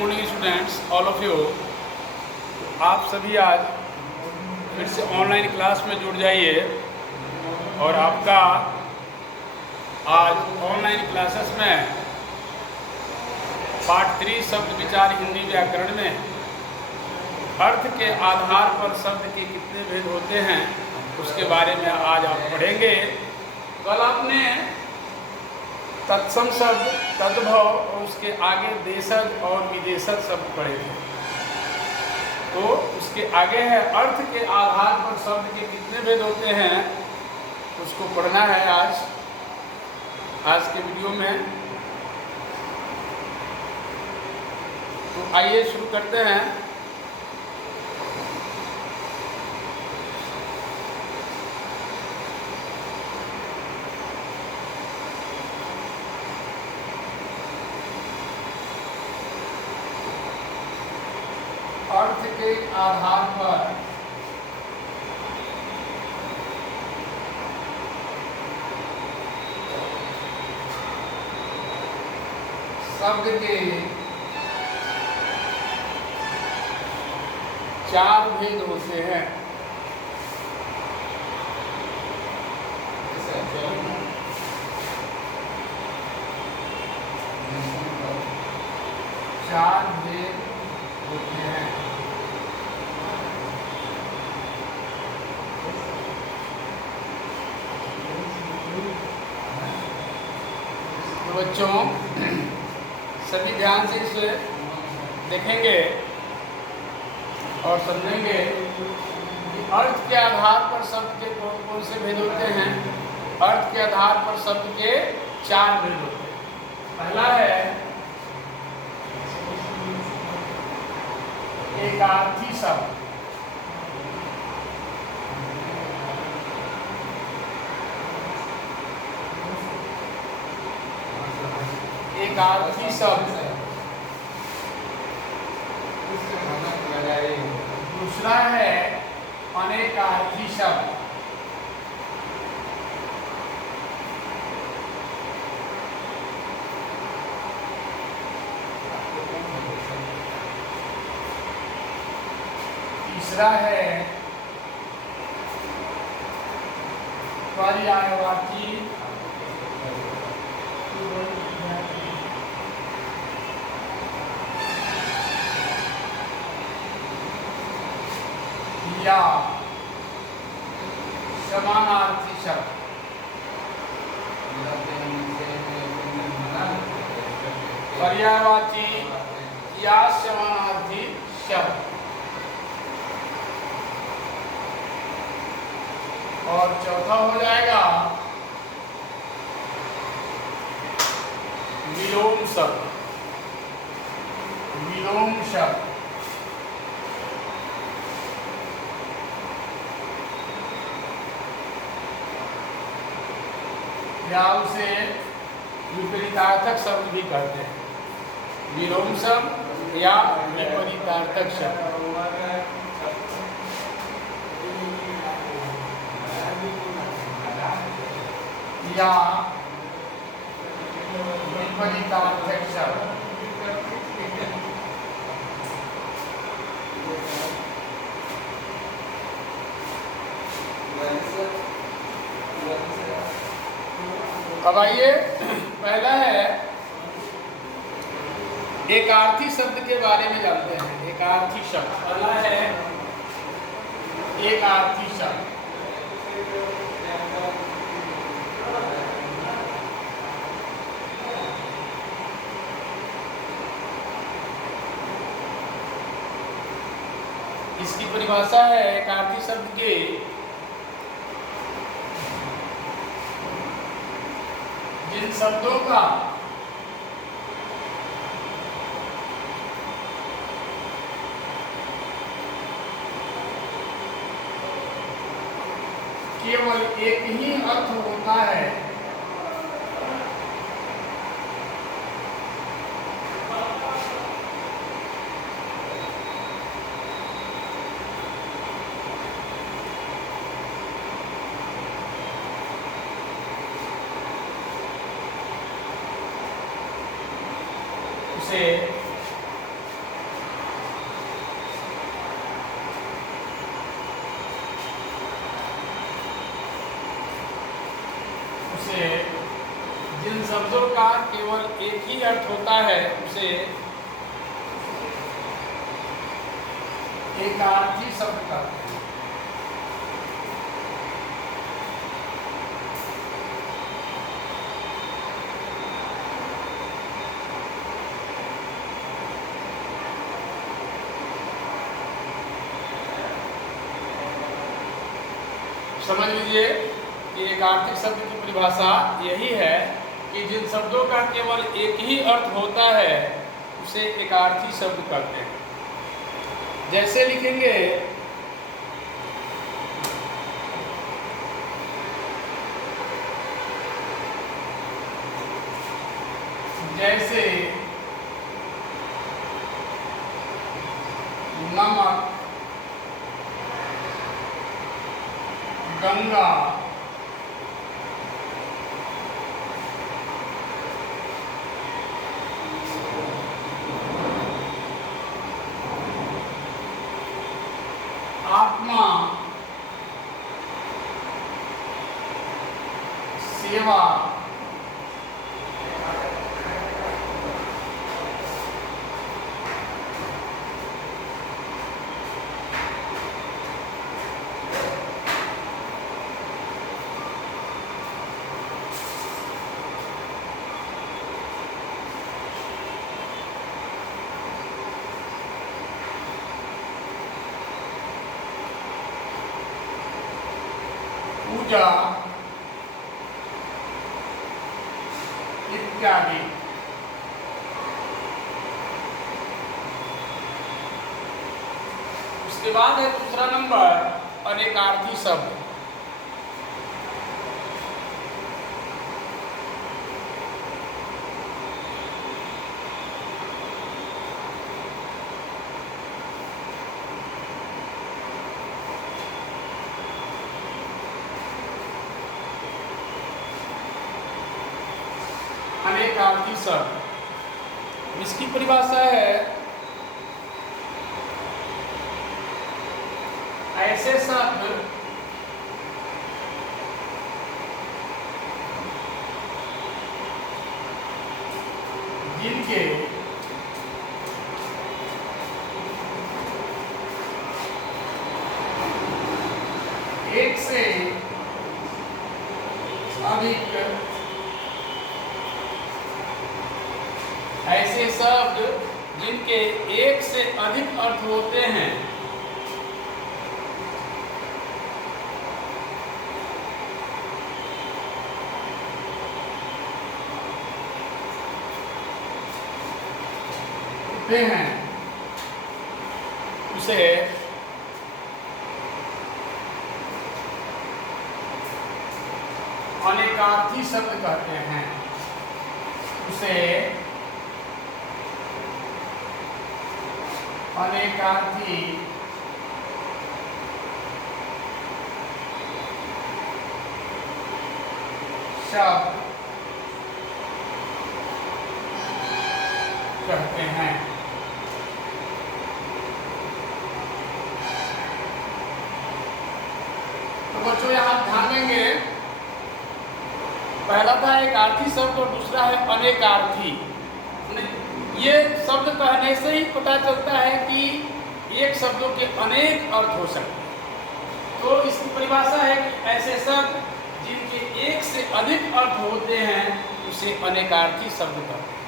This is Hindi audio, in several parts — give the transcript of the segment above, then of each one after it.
Morning students, all of you. आप सभी आज फिर से ऑनलाइन क्लास में जुड़ जाइए और आपका आज ऑनलाइन क्लासेस में पार्ट 3 शब्द विचार हिंदी व्याकरण में अर्थ के आधार पर शब्द के कितने भेद होते हैं उसके बारे में आज आप पढ़ेंगे। कल आपने तत्सम शब्द, तद्भव और उसके आगे देशज और विदेशज शब्द पढ़े थे। तो उसके आगे है अर्थ के आधार पर शब्द के कितने भेद होते हैं, उसको पढ़ना है आज के वीडियो में। तो आइए शुरू करते हैं। अर्थ के आधार पर शब्द के 4 भेद होते हैं। चार भेद होते हैं। तो बच्चों सभी ध्यान से इसे देखेंगे और समझेंगे कि अर्थ के आधार पर शब्द के कौन कौन से भेद होते हैं। अर्थ के आधार पर शब्द के 4 भेद होते हैं। पहला है एकार्थी शब्द। एकार्थी शब्द। दूसरा है अनेकार्थी शब्द। तीसरा है पर्यायवाची या समानार्थी शब्द। पर्यायवाची या समानार्थी शब्द। और चौथा हो जाएगा विलोम शब्द। विलोम शब्द या उसे विपरीतार्थक शब्द भी कहते हैं। विलोम शब्द या विपरीतार्थक शब्द। या विपरीतार्थक शब्द। अब आइए, पहला है एकार्थी शब्द के बारे में जानते हैं। एकार्थी शब्द पहला है एकार्थी शब्द। इसकी परिभाषा है एकार्थी शब्द के जिन शब्दों का केवल एक ही अर्थ होता है उसे शब्दों का केवल एक ही अर्थ होता है उसे एकार्थी शब्द कहते हैं। समझ लीजिए कि एकार्थी शब्द की परिभाषा यही है कि जिन शब्दों का केवल एक ही अर्थ होता है उसे एकार्थी शब्द कहते हैं। जैसे लिखेंगे जैसे नमक, गंगा, आत्मा, सेवा, पूजा इत्यादि। उसके बाद है दूसरा नंबर अनेकार्थी शब्द। अनेकार्थी शब्द, इसकी परिभाषा है ऐसे शब्द जिनके एक से अधिक ऐसे शब्द जिनके एक से अधिक अर्थ होते हैं उसे अनेकार्थी शब्द कहते हैं। उसे अनेकार्थी शब्द कहते हैं। तो बच्चों यहाँ ध्यान देंगे, पहला था एकार्थी शब्द और दूसरा है अनेकार्थी। ये शब्द कहने से ही पता चलता है कि एक शब्दों के अनेक अर्थ हो सकते हैं। तो इसकी परिभाषा है कि ऐसे शब्द जिनके एक से अधिक अर्थ होते हैं उसे अनेकार्थी शब्द कहते हैं।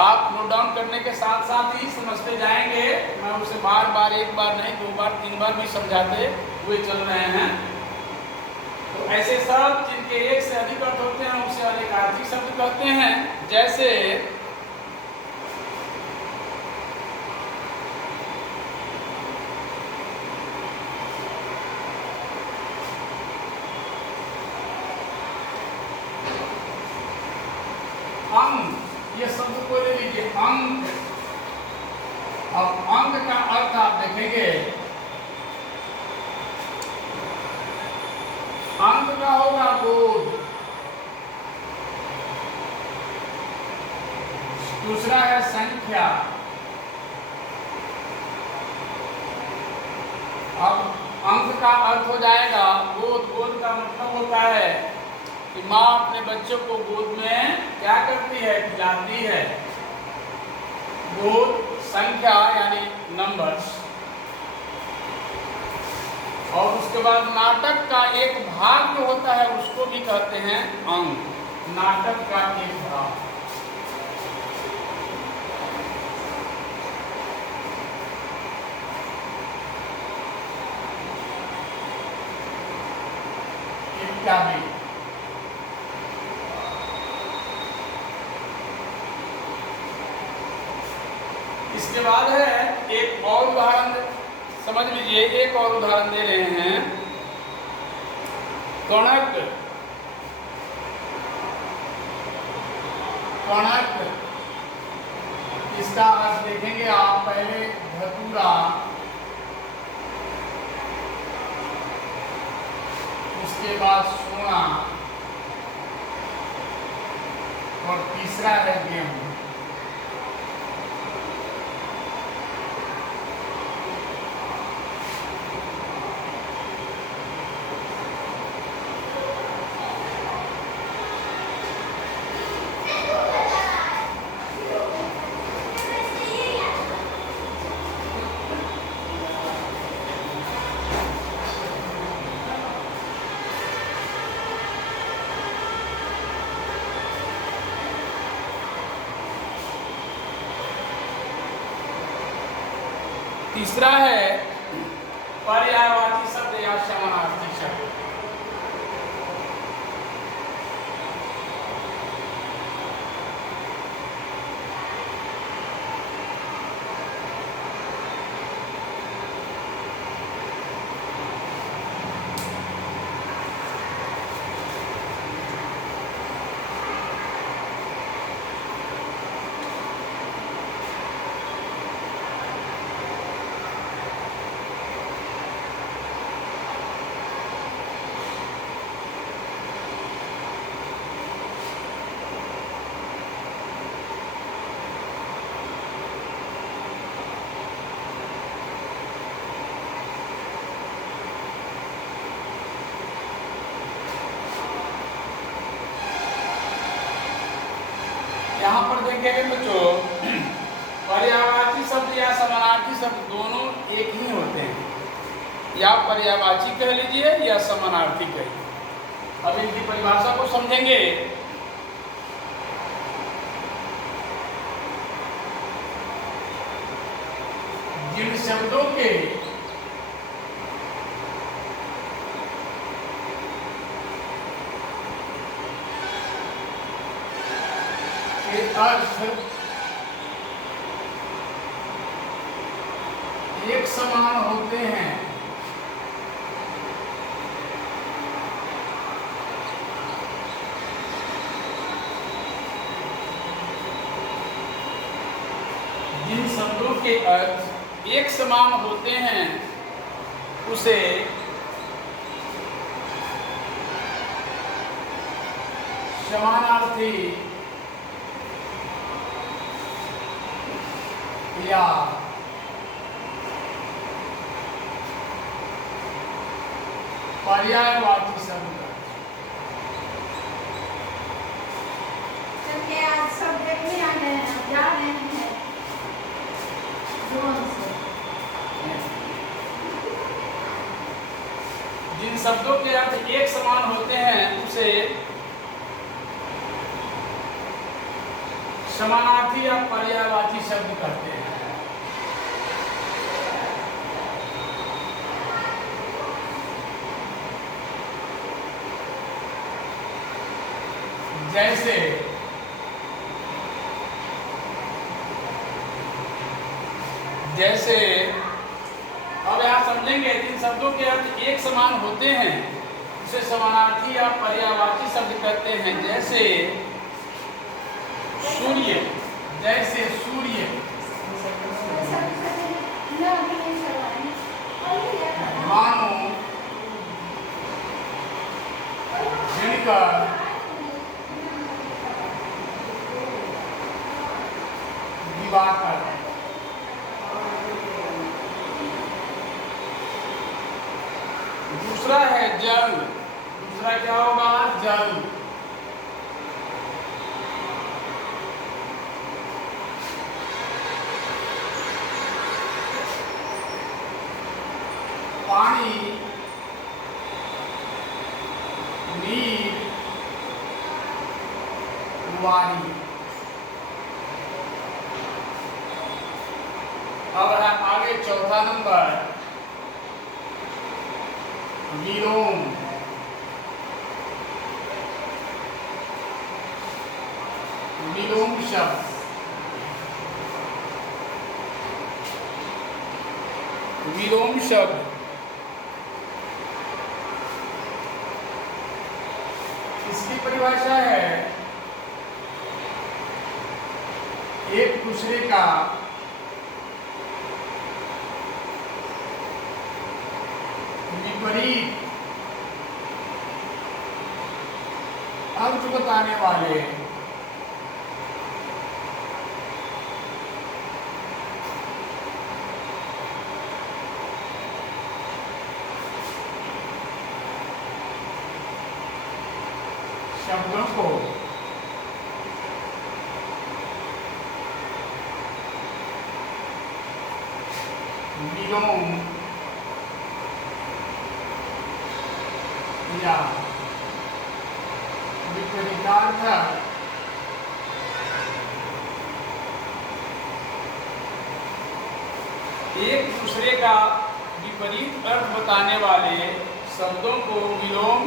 आप नोट डाउन करने के साथ साथ ही समझते जाएंगे। मैं उसे बार बार, एक बार नहीं, 2 बार 3 बार भी समझाते हुए चल रहे हैं। तो ऐसे शब्द जिनके एक से अधिक अर्थ होते हैं उसे अनेकार्थी शब्द कहते हैं। जैसे अंग, ये शब्द को ले लीजिए, अंग। अब अंग का अर्थ आप देखेंगे, अंग का होगा बोध, दूसरा है संख्या। अब अंक का अर्थ हो जाएगा बोध। बोध का मतलब होता है कि माँ अपने बच्चों को गोद में क्या करती है, खिलाती है। गोद संख्या यानी नंबर्स। और उसके बाद नाटक का एक भाग जो होता है उसको भी कहते हैं अंग। नाटक का एक भाग। इत्यादि। इसके बाद है एक और उदाहरण समझ लीजिए। एक और उदाहरण दे रहे हैं। कणक। कणक इसका अर्थ देखेंगे आप। पहले धतूरा, उसके बाद सोना और तीसरा है गेहूं। तीसरा है पर्यायवाची शब्द या समानार्थी शब्द। यहाँ पर देखेंगे बच्चों, पर्यायवाची शब्द या समानार्थी शब्द दोनों एक ही होते हैं। या पर्यायवाची कह लीजिए या समानार्थी कहिए। अब इनकी परिभाषा को समझेंगे। जिन शब्दों के अर्थ एक समान होते हैं, जिन शब्दों के अर्थ एक समान होते हैं उसे समानार्थी या पर्यायवाची शब्द। चलिए आज सब देखने आ गए हैं, जा रहे हैं जोन से। जिन शब्दों के अर्थ एक समान होते हैं उसे समानार्थी या पर्यायवाची शब्द कहते हैं। जैसे जैसे अब यहाँ समझेंगे। जिन शब्दों के अर्थ एक समान होते हैं उसे समानार्थी या पर्यायवाची शब्द कहते हैं। जैसे सूर्य, जैसे सूर्य, भानु, दिनकर, दिवाकर। दूसरा है जल। दूसरा क्या होगा? जल। पानी। अब है आगे चौथा नंबर विलोम। विलोम शब्द, विलोम शब्द इसकी परिभाषा है एक दूसरे का विपरीत अर्थ बताने वाले शब्दों को विलोम या विपरीतार्थक एक दूसरे का विपरीत अर्थ बताने वाले शब्दों को विलोम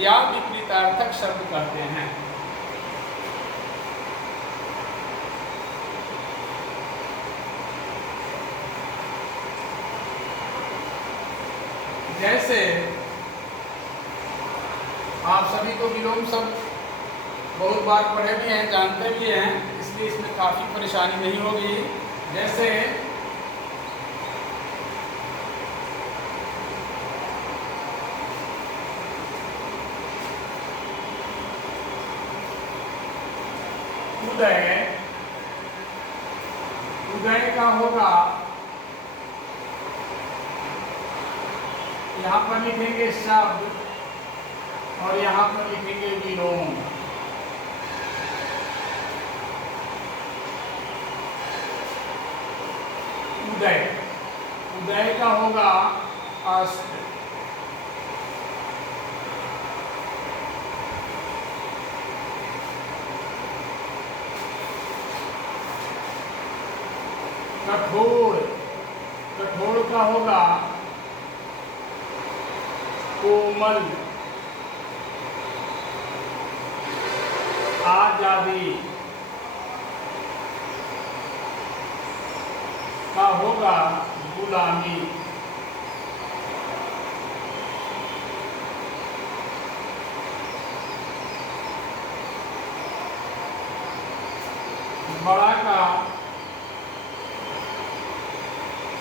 या विपरीतार्थक शब्द कहते हैं। जैसे आप सभी को विलोम शब्द बहुत बार पढ़े भी हैं, जानते भी हैं, इसलिए इसमें काफी परेशानी नहीं होगी। जैसे उदय, उदय का होगा, यहाँ पर लिखेंगे शब्द और यहाँ पर लिखेंगे विलोम। उदय, उदय का होगा अस्त, कठोर, कठोर का होगा कोमल, आजादी का होगा गुलामी। बड़ा का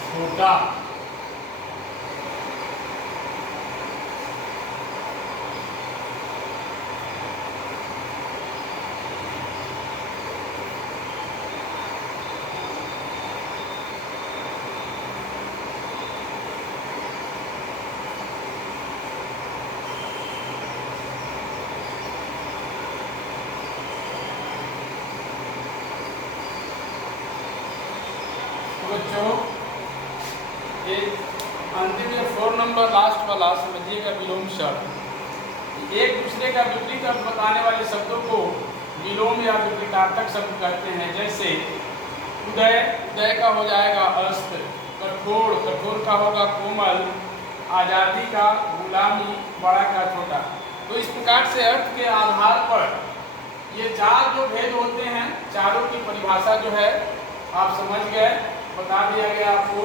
छोटा, बच्चों अंतिम ये 4 नंबर लास्ट वाला समझिएगा विलोम शब्द। एक दूसरे का विपरीत अर्थ बताने वाले शब्दों को विलोम या विपरीतार्थक शब्द कहते हैं। जैसे उदय, उदय का हो जाएगा अस्त, कठोर, कठोर का होगा कोमल, आजादी का गुलामी, बड़ा का छोटा। तो इस प्रकार से अर्थ के आधार पर ये 4 जो भेद होते हैं, चारों की परिभाषा जो है आप समझ गए, बता दिया गया आपको।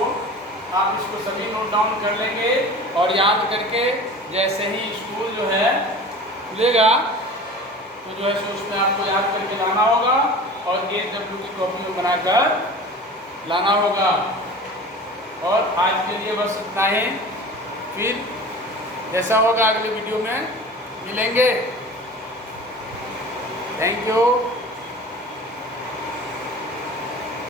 आप इसको सभी नोट डाउन कर लेंगे और याद करके जैसे ही स्कूल जो है खुलेगा तो जो है सो उसमें आपको याद करके लाना होगा और AW की कॉपी में बनाकर लाना होगा। और आज के लिए बस इतना ही, फिर जैसा होगा अगले वीडियो में मिलेंगे। Thank you.